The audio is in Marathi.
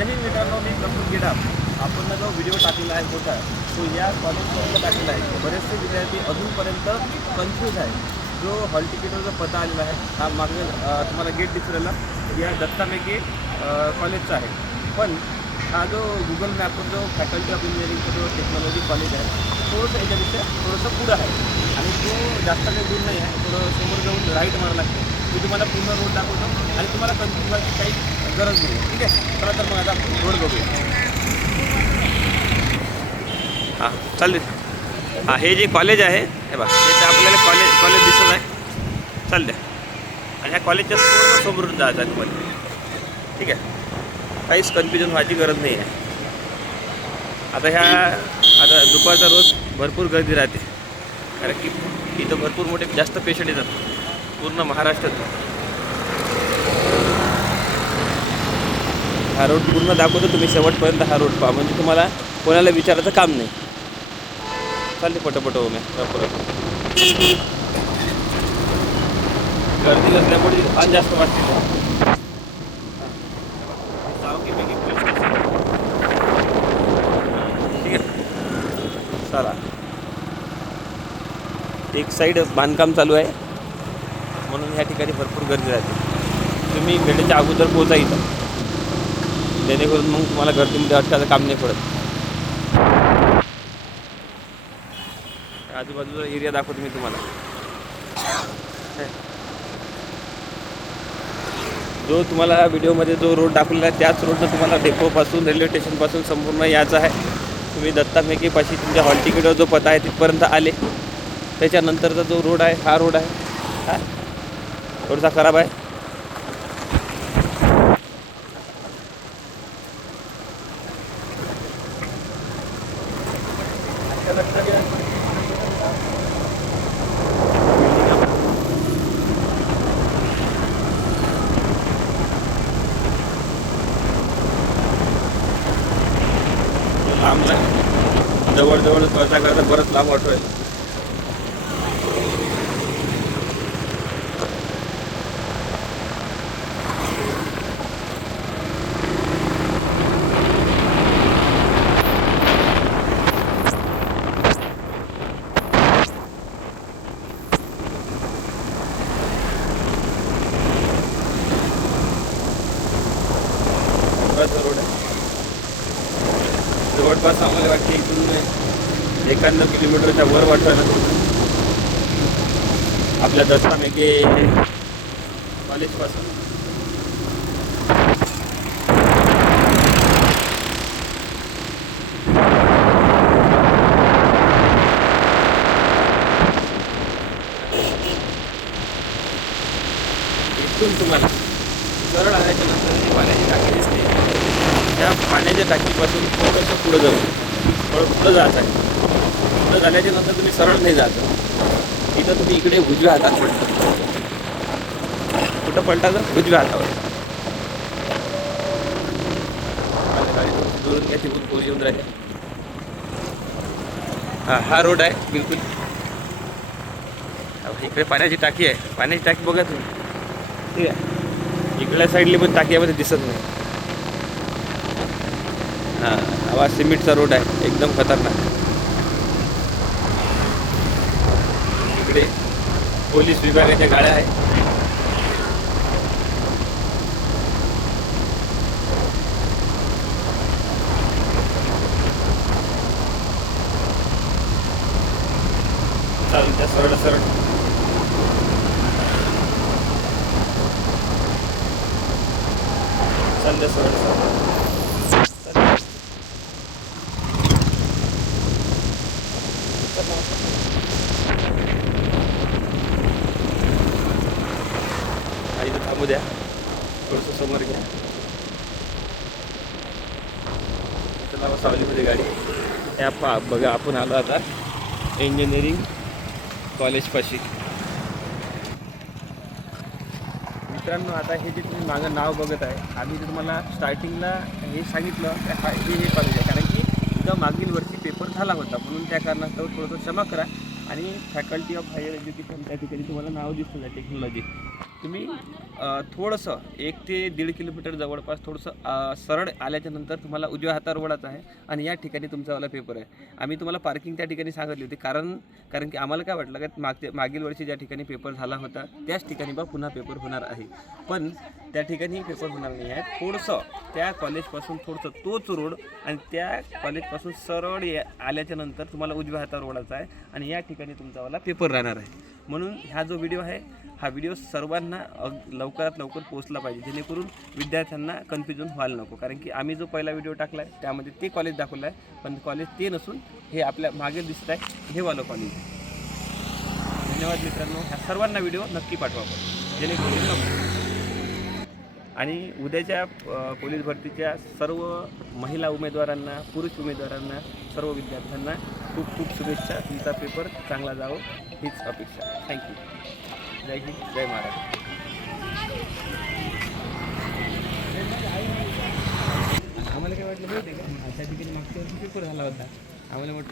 जय हिंद मित्रांनो, मी प्रफुल्ल गेडाम. आपण जो व्हिडिओ टाकलेला आहे मोठा, तो या कॉलेजपर्यंत टाकलेला आहे. बरेचसे विद्यार्थी अजूनपर्यंत कन्फ्यूज आहे. जो हॉल तिकीटवर जो पत्ता आलेला आहे, हा मागे तुम्हाला गेट दिसलेला या दत्ता मेघे कॉलेजचा आहे. पण हा जो गुगल मॅपवर जो फॅकल्टी ऑफ इंजिनिअरिंगचा जो टेक्नॉलॉजी कॉलेज आहे, थोडंसं याच्यापेक्षा थोडंसं पुढं आहे आणि तो जास्त काही दूर नाही आहे. थोडं समोर जाऊन राईट मारावं लागते. मी तुम्हाला पूर्ण रोड दाखवतो आणि तुम्हाला कन्फ्यूज व्हायची काही गरज नाही. ठीक आहे, चला तर मग आता रोड बघूया. हां चालेल. हां, हे जे कॉलेज आहे हे बघा, इथे आपल्याला कॉलेज दिसत आहे. चालते आणि ह्या कॉलेजच्या पूर्ण समोरून जायचं आहे तुम्हाला. ठीक आहे, काहीच कन्फ्युजन व्हायची गरज नाही आहे. आता दुपारचा रोज भरपूर गर्दी राहते, कारण की इथं भरपूर मोठे जास्त पेशंट येतात पूर्ण महाराष्ट्रात. हा रोड पूर्ण दाखवतो, तुम्ही शेवटपर्यंत हा रोड पहा, म्हणजे तुम्हाला कोणाला विचारायचं काम नाही. चालते पटोपट हो मी गर्दी नसल्यामुळे फार जास्त वाटते. ठीक आहे, चला. एक साईड बांधकाम चालू आहे म्हणून ह्या ठिकाणी भरपूर गर्दी राहते. तुम्ही वेळेच्या अगोदर पोहोचा इथं, जेणेकरून मग तुम्हाला गर्दीमध्ये अटकायचं काम नाही पडत. आजूबाजूचा एरिया दाखवतो मी तुम्हाला. जो तुम्हाला व्हिडिओमध्ये जो रोड दाखवलेला आहे त्याच रोडनं तुम्हाला डेपोपासून रेल्वे स्टेशनपासून संपूर्ण यायचं आहे. तुम्ही दत्ता मेघेपाशी तुमच्या हॉल तिकीटवर जो पत्ता आहे तिथपर्यंत आले, त्याच्यानंतरचा जो रोड आहे हा रोड आहे. हा थोडासा खराब आहे. लांब जवळजवळ करता बरंच लांब वाटतोय. रोड आहे जवळपास आम्हाला वाटते इथून 51 किलोमीटरच्या वर वाटतं ना आपल्या दत्ता मेघे कॉलेजपासून. इथून तुम्हाला सरळ आल्याच्या नंतर पाण्याची टाकी दिसते. त्या पाण्याच्या टाकीपासून थोडंसं पुढं पुढं जायचं आहे. पुढं झाल्याच्या नंतर तुम्ही सरळ नाही जायचं. इथं तुम्ही इकडे उजव्या हातात पडता. कुठं पलटाचं? उजव्या हातावर. दुरून घ्या, तिकडून पोच येऊन राहिले. हा रोड आहे बिलकुल. इकडे पाण्याची टाकी आहे. पाण्याची टाकी बघा तुम्ही. ठीक आहे, इकडल्या साईडली पण टाकीमध्ये दिसत नाही. हां, हा सिमेंटचा रोड आहे, एकदम खतरनाक. इकडे पोलीस विभागाच्या गाड्या आहेत. चालू त्या सरळ सरळ चालतं सरळ सरळ. इथं थांबू द्या, थोडंसं समोर घ्या. चला सावलीमध्ये गाडी. ह्या बघा, आपण आलो आता इंजिनिअरिंग कॉलेजपाशी. मित्रांनो, आता हे जे तुम्ही माझं नाव बघत आहे, आम्ही जर तुम्हाला स्टार्टिंगला हे सांगितलं हे कॉलेज आहे, कारण की इथं मागील वर्षी पेपर झाला होता, म्हणून त्या कारणास्तव थोडंसं क्षमा करा. आणि फॅकल्टी ऑफ हायर एज्युकेशन त्या ठिकाणी तुम्हाला नाव दिसतं टेक्नॉलॉजी. तुम्ही थोडंसं 1 ते 1.5 किलोमीटर जवळपास थोडंसं सरळ आल्याच्या नंतर तुम्हाला उजव्या हातावर वळायचं आहे आणि या ठिकाणी तुमचावाला पेपर आहे. आम्ही तुम्हाला पार्किंग त्या ठिकाणी सांगितली होती कारण की आम्हाला काय वाटलं का मागील वर्षी ज्या ठिकाणी पेपर झाला होता त्याच ठिकाणी पुन्हा पेपर होणार आहे. पण त्या ठिकाणी पेपर होणार नाही आहे. थोडंसं त्या कॉलेजपासून थोडंसं तोच रोड आणि त्या कॉलेजपासून सरळ आल्याच्या नंतर तुम्हाला उजव्या हातावर वळायचं आहे आणि या ठिकाणी तुमचावाला पेपर राहणार आहे. म्हणून हा जो व्हिडिओ आहे हा व्हिडिओ सर्वांना लवकरात लवकर पोहोचला पाहिजे, जेणेकरून विद्यार्थ्यांना कन्फ्युजन व्हायला नको. कारण की आम्ही जो पहिला व्हिडिओ टाकला आहे त्यामध्ये ते कॉलेज दाखवलं आहे, पण कॉलेज ते नसून हे आपल्या मागे दिसत आहे हे वालं कॉलेज आहे. धन्यवाद मित्रांनो. ह्या सर्वांना व्हिडिओ नक्की पाठवा जेणेकरून. आणि उद्याच्या पोलीस भरतीच्या सर्व महिला उमेदवारांना, पुरुष उमेदवारांना, सर्व विद्यार्थ्यांना खूप खूप शुभेच्छा. तुमचा पेपर चांगला जावो हीच अपेक्षा. थँक्यू. जय हिंद, जय महाराष्ट्र. आम्हाला काय वाटलं माहिती आहे का, त्या ठिकाणी मागच्या वर्षी पेपर झाला होता. आम्हाला म्हटलं